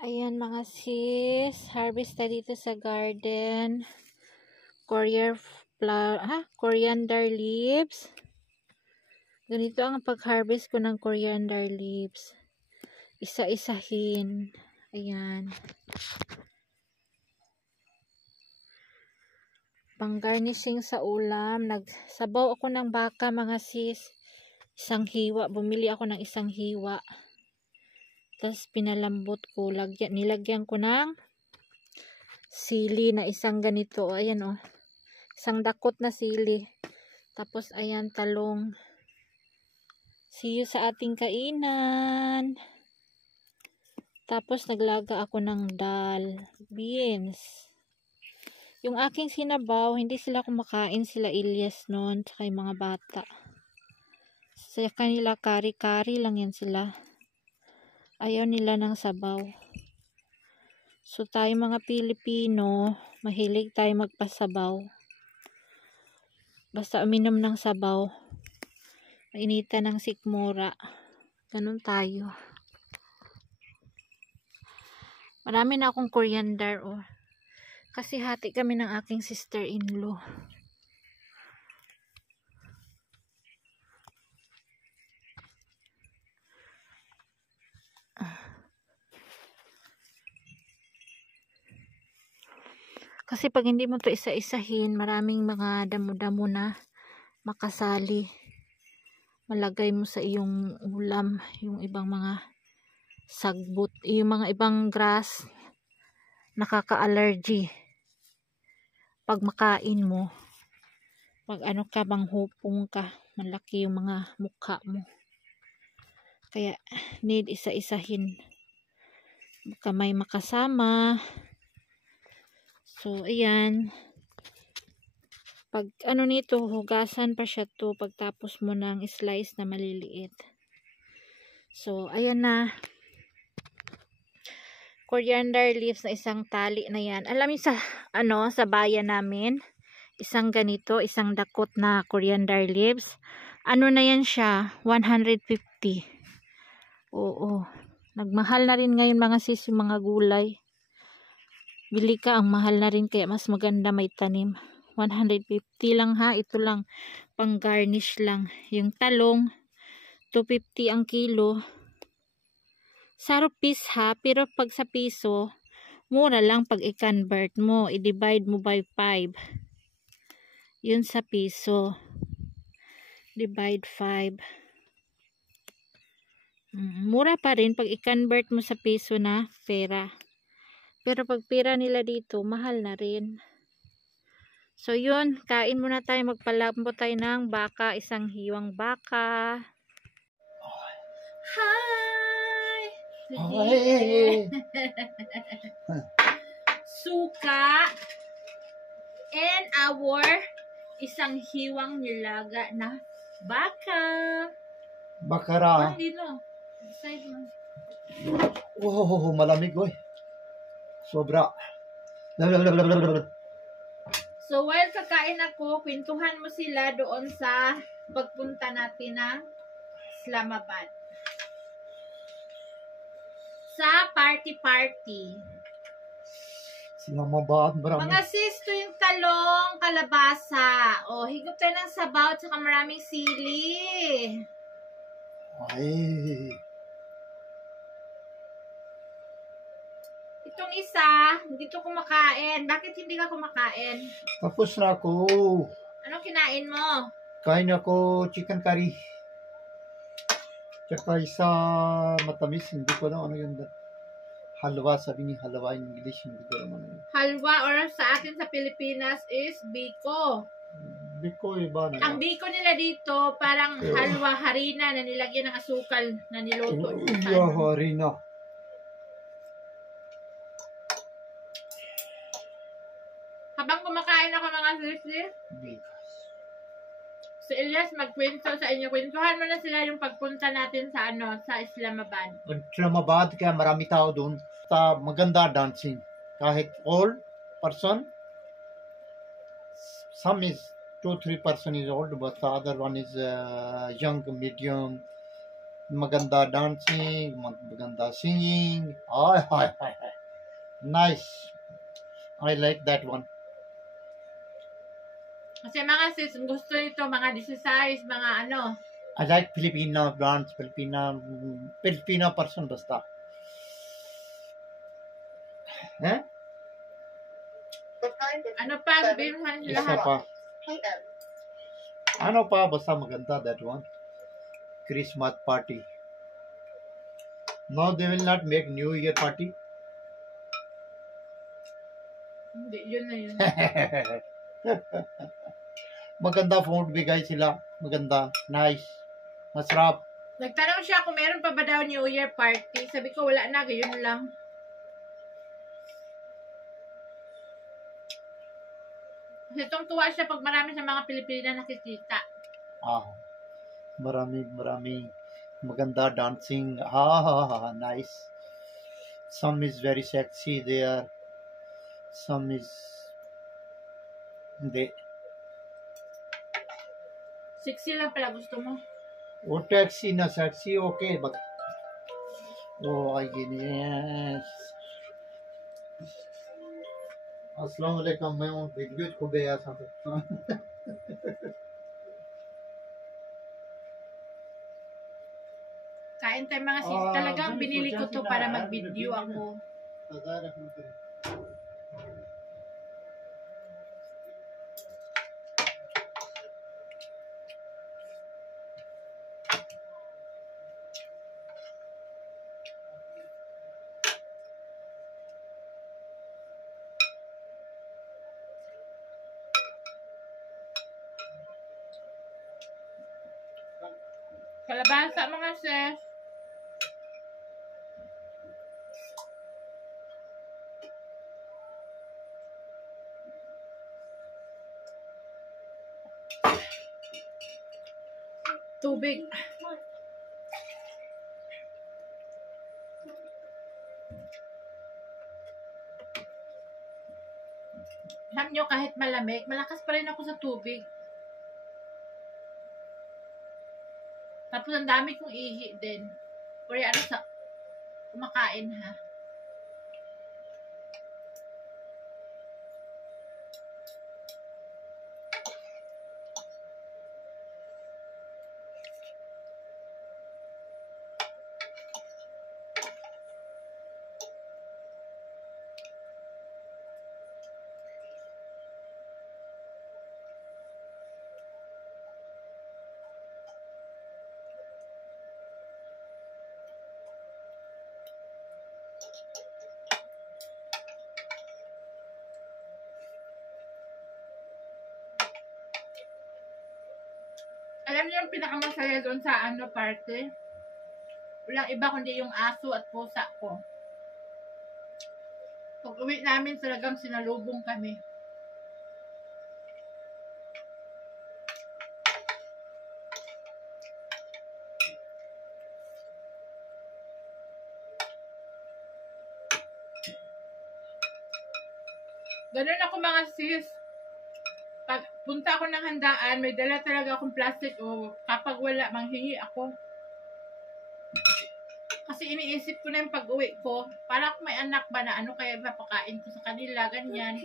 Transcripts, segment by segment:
Ayan mga sis, harvest na dito sa garden. Coriander leaves. Ganito ang pag-harvest ko ng coriander leaves. Isa-isahin. Ayan. Pang-garnishing sa ulam. Nagsabaw ako ng baka mga sis. Isang hiwa. Bumili ako ng isang hiwa. Tapos pinalambot ko. Nilagyan ko ng sili na isang ganito. Ayan o. Isang dakot na sili. Tapos ayan talong. See you sa ating kainan. Tapos naglaga ako ng dal. Beans. Yung aking sinabaw, hindi sila kumakain, sila Ilyas noon. Tsaka yung mga bata. Sa kanila kari-kari lang yan sila. Ayaw nila ng sabaw. So tayo mga Pilipino, mahilig tayo magpasabaw. Basta uminom ng sabaw. Mainitan ng sikmura. Ganun tayo. Marami na akong coriander oh. Kasi hati kami ng aking sister-in-law. Kasi pag hindi mo to isa-isahin, maraming mga damo-damo na makasali. Malagay mo sa iyong ulam, yung ibang mga sagbot, yung mga ibang grass, nakaka-allergy. Pag makain mo, pag ano ka, manghupong ka, malaki yung mga mukha mo. Kaya, need isa-isahin. Baka may makasama. So, ayan. Pag ano nito, hugasan pa siya to pagtapos mo ng slice na maliliit. So, ayan na. Coriander leaves na isang tali na yan. Alam niyo sa bayan namin, isang ganito, isang dakot na coriander leaves. Ano na yan siya? 150. Oo. Nagmahal na rin ngayon mga sis yung mga gulay. Bili ka, ang mahal na rin, kaya mas maganda may tanim. 150 lang ha, ito lang pang garnish lang. Yung talong 250 ang kilo. Sa rupees ha, pero pag sa piso mura lang pag i-convert mo, i-divide mo by 5. Yun sa piso. Divide 5. Mura pa rin pag i-convert mo sa piso na pera. Pero pag pera nila dito, mahal na rin. So yun, kain muna tayo, magpalambo tayo ng baka, isang hiwang baka. Hi! Hi! Suka and our isang hiwang nilaga na baka. Bakara. Dito. Side mo. Oh, malamig oy. Sobra. So while kakain ako, kwentuhan mo sila doon sa pagpunta natin ng Islamabad. Sa party. Islamabad, marami. Mga sis, to yung talong, kalabasa. O, higop tayo ng sabaw at saka maraming sili. Ay. Itong isa, hindi to kumakain. Bakit hindi ka kumakain? Tapos na ako. Anong kinain mo? Kain ako chicken curry. Tsaka isa matamis. Hindi ko na ano yun. Halwa, sabi ni halwa in English. Hindi ko naman yun. Halwa or sa atin sa Pilipinas is biko. Biko iba na. Ang biko nila dito, parang halwa harina na nilagyan ng asukal na niluto. Iya, harina. Habang kumakain ako mga sisi, si Ilyas magkwento sa inyo. Kwentuhan mo na sila yung pagpunta natin sa sa Islamabad. Islamabad, kaya marami tao doon. Maganda dancing. Kahit all person, some is 2-3 person is old, but the other one is young, medium. Maganda dancing, maganda singing. Ay. Nice. I like that one. Kasi mga sis, gusto nito mga 16, mga ano. I like Filipino brands, Filipino person basta. Eh? Ano pa, sabihin mo Isa lahat. pa. Ano pa, basta maganda that one. Christmas party. No, they will not make New Year party. Hindi, yun na yun. Maganda food bigay sila. Maganda. Nice. Masarap. Nagtanong siya kung meron pa ba daw New Year party. Sabi ko, wala na, gayon lang. Kasi tuwa siya pag marami sa mga Pilipina nakikita. Ah. Marami. Maganda dancing. Nice. Some is very sexy there. Some is hindi. Sexy lang pala gusto mo. Oh, taxi na sexy, okay, but oh, I guess. अस्सलाम वालेकुम मैं हूँ वीडियो को गया था Kain tayo mga sis. Talagang binili ko to para mag-video ako. Kalabasa mga sis. Tubig. Alam nyo, kahit malamig, malakas pa rin ako sa tubig. Tapos ang dami kong ihi din. Or ano sa kumakain ha. Alam niyo yung pinakamasaya doon sa ano party? Walang iba kundi yung aso at pusa ko. Pag uwi namin talagang sinalubong kami. Ganun ako mga sis. Pag punta ako ng handaan, may dala talaga akong plastic o kapag wala, manghingi ako. Kasi iniisip ko na yung pag-uwi ko, para kung may anak ba na ano kaya papakain ko sa kanila, ganyan.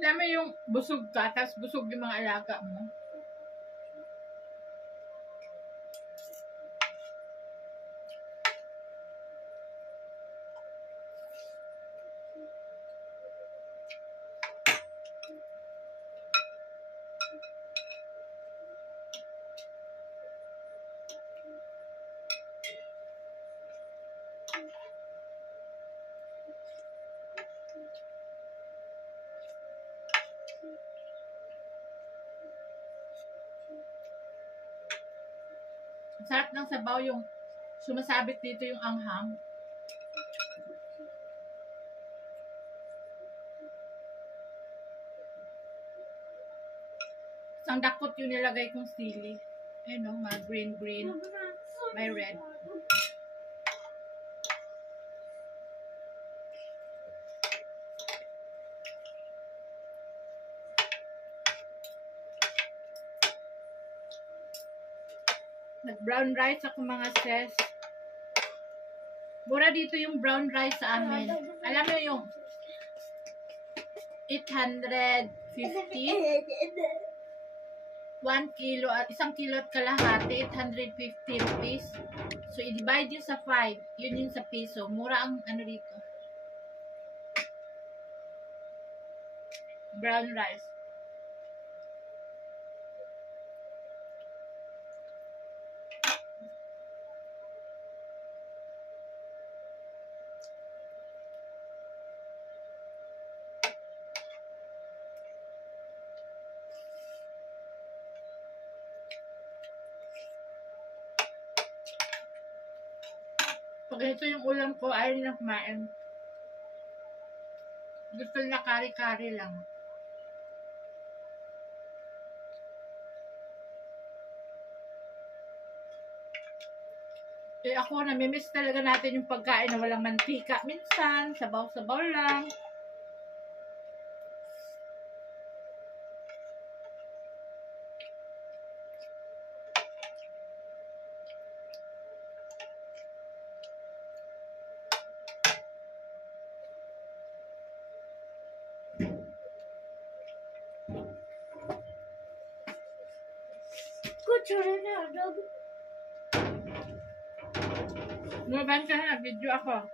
Alam mo yung busog ka, tapos busog yung mga alaga mo. Sarap ng sabaw yung sumasabit dito yung anghang. Isang dakot yung nilagay kong sili. Ayun o, mga green. May red. Nag-brown rice ako mga sis. Mura dito yung brown rice sa amin. Alam mo yung 850? 1 kilo at 1 kilo at kalahati, 850 rupees. So, i-divide yun sa 5. Yun yun sa piso. Mura ang ano dito. Brown rice. Pag ito yung ulam ko, ayaw nilang kumain. Gusto nila kari-kari lang. Eh ako, namimiss talaga natin yung pagkain na walang mantika. Minsan, sabaw-sabaw lang. Lumaban ka na, video ako.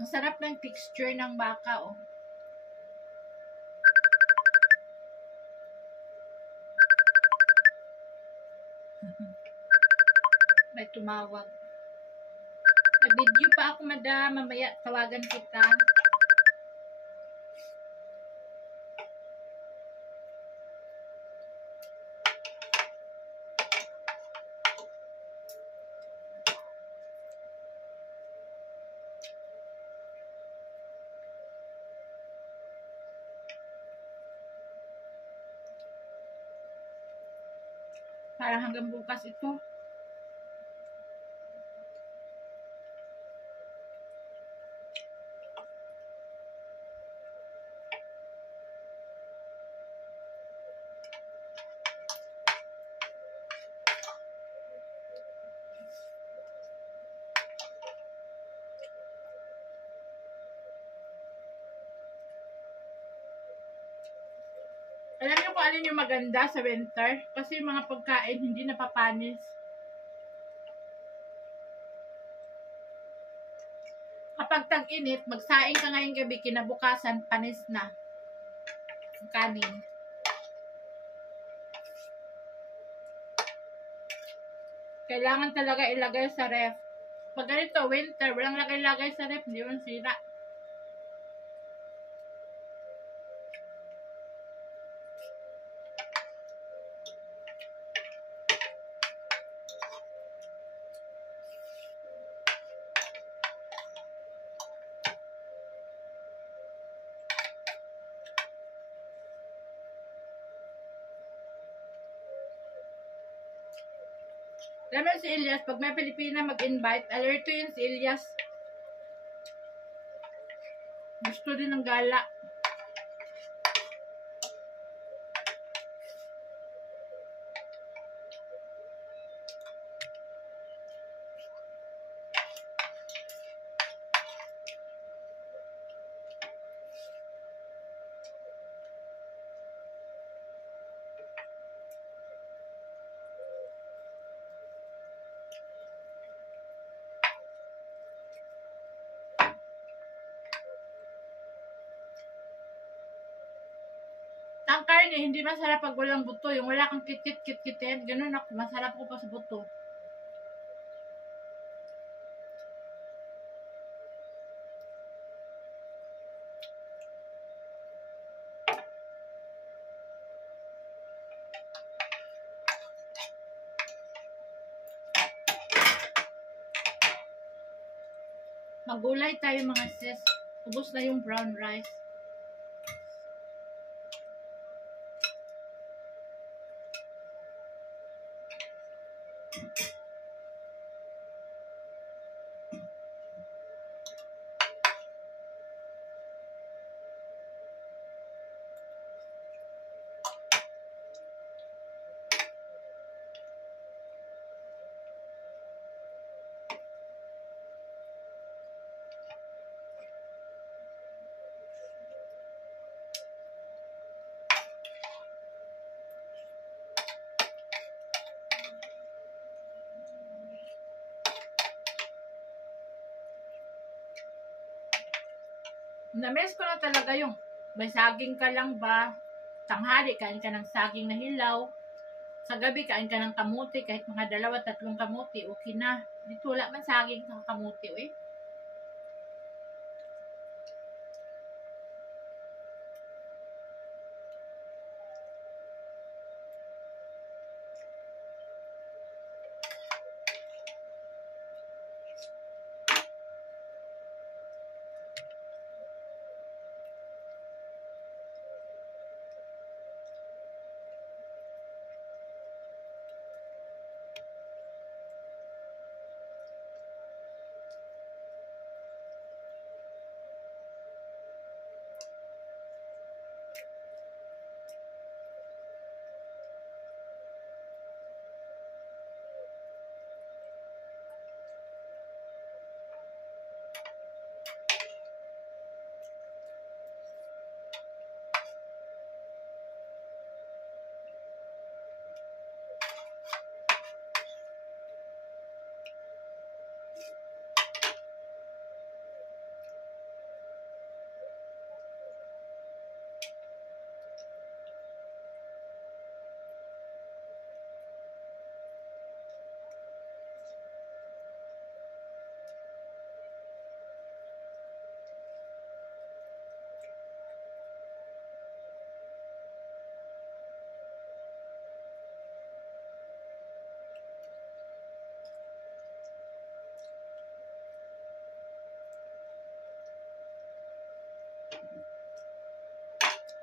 Ang sarap ng texture ng baka, oh. May tumawag. Nag-video pa ako, madam. Mamaya tawagan kita. Parang hanggang bukas ito. Alam niyo kung alin yung maganda sa winter? Kasi yung mga pagkain hindi napapanis. Kapag tag-init, magsaing ka ngayong gabi, kinabukasan, panis na. Ang kanin. Kailangan talaga ilagay sa ref. Pag ganito, winter, walang lagay-lagay sa ref, hindi man sira. Alam mo si Elias, pag may Pilipina mag-invite, alerto yun si Elias. Gusto din ng gala. Ang karne, hindi masarap pag walang buto. Yung wala kang kit-kit-kit-kitin. Ganun ako. Masarap ko pa sa buto. Magulay tayo mga sis. Ubus na yung brown rice. Na-miss ko na talaga yung may saging ka lang ba, tanghali kain ka ng saging na hilaw, sa gabi kain ka ng kamuti, kahit mga 2-3 kamuti, okay na. Dito wala man saging sa kamuti, eh.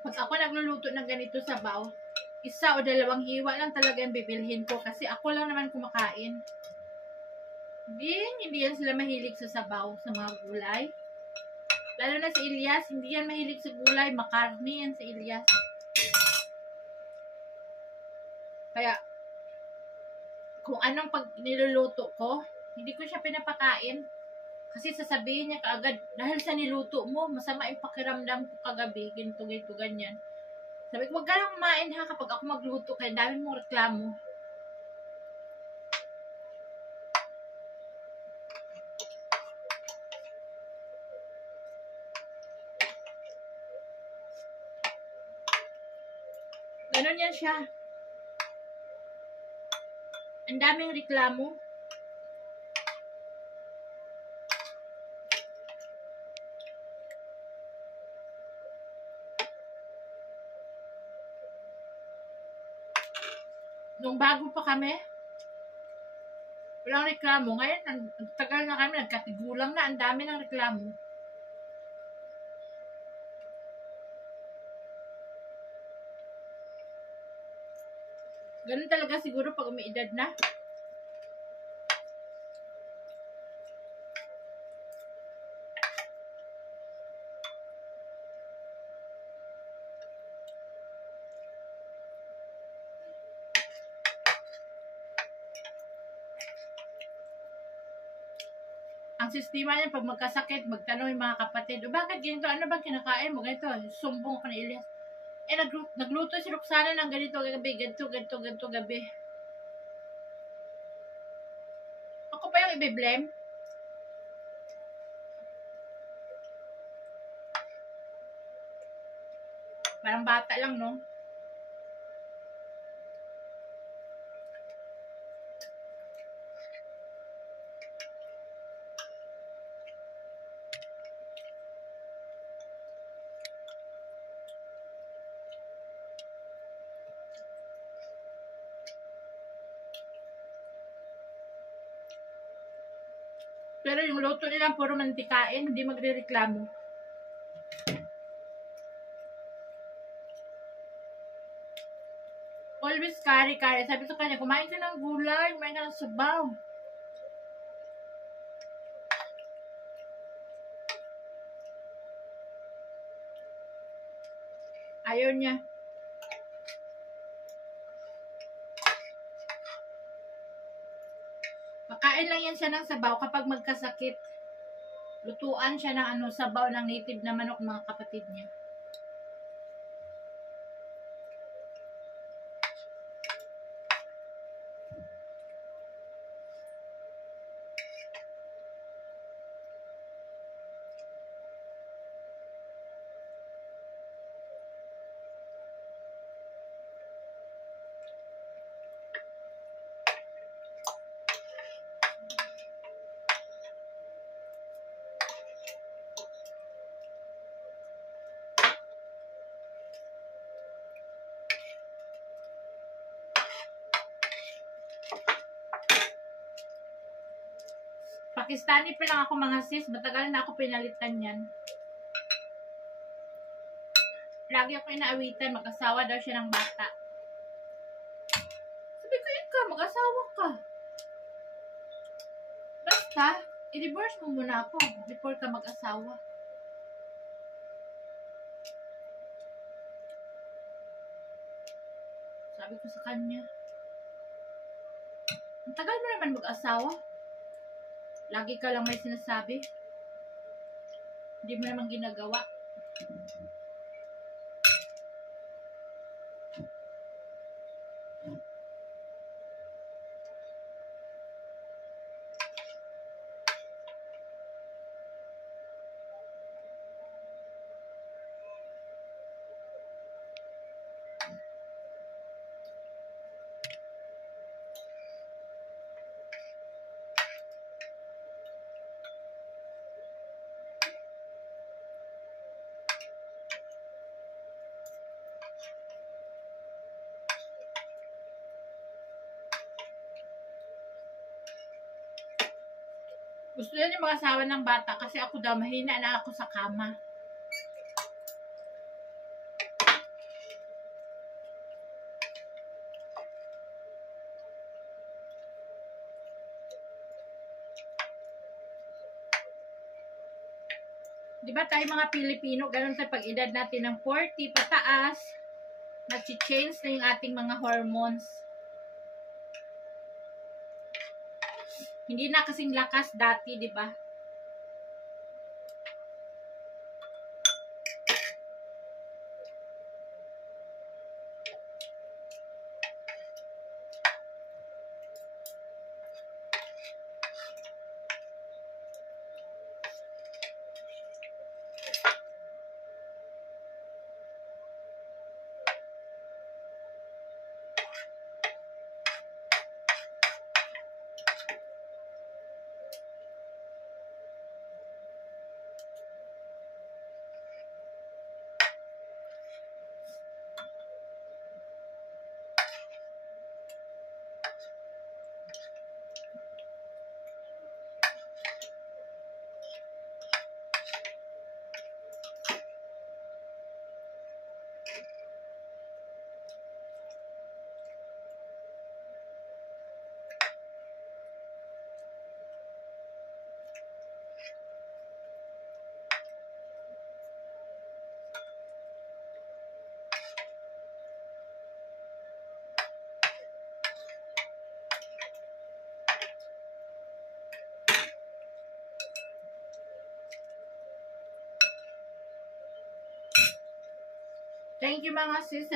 Pag ako nagluluto ng ganito sabaw, 1 o 2 hiwa lang talaga yung bibilhin ko kasi ako lang naman kumakain. Hindi yan sila mahilig sa sabaw, sa mga gulay. Lalo na si Elias, hindi yan mahilig sa gulay, makarni yan si Elias. Kaya, kung anong pag niluluto ko, hindi ko siya pinapakain. Kasi sasabihin niya kaagad, dahil sa niluto mo, masama yung pakiramdam ko kagabi, ganito, ganyan. Sabi ko, wag ka lang kumain ha kapag ako magluto, kaya dami mong reklamo. Ganon yan siya. Ang daming reklamo. Nung bago pa kami, walang reklamo. Ngayon, ang tagal na kami, nagkatigulang na, ang dami ng reklamo. Ganun talaga siguro pag umiidad na. Ang sistema niya, pag magkasakit, magtanong yung mga kapatid, o bakit ganito, ano ba kinakain mo? Ganito, sumbong ko na Elias. Nagluto si Roxana ng ganito gabi, ganito gabi. Ako pa yung i-blame. Parang bata lang, no? Pero yung luto nila puro mantikain, hindi magrereklamo. Always kare-kare. Sabi ko kanya, kumain ka ng gulay, kumain ka ng sabaw. Ayaw niya. Makain lang yan siya ng sabaw kapag magkasakit. Lutuan siya ng sabaw ng native na manok mga kapatid niya. Pakistani pa lang ako mga sis. Matagal na ako pinalitan yan. Lagi ako inaawitan. Mag-asawa daw siya ng bata. Sabi ko, ikaw, mag-asawa ka. Basta, i-divorce mo muna ako before ka mag-asawa. Sabi ko sa kanya, ang tagal mo naman mag-asawa. Lagi ka lang may sinasabi. Hindi mo naman ginagawa. Gusto yan yung mag-asawa ng bata kasi ako daw mahina na ako sa kama. Diba tayo mga Pilipino, ganun sa pag-edad natin ng 40 pataas, nag-change na yung ating mga hormones. Hindi na kasing lakas dati, di ba? Thank you mga sis.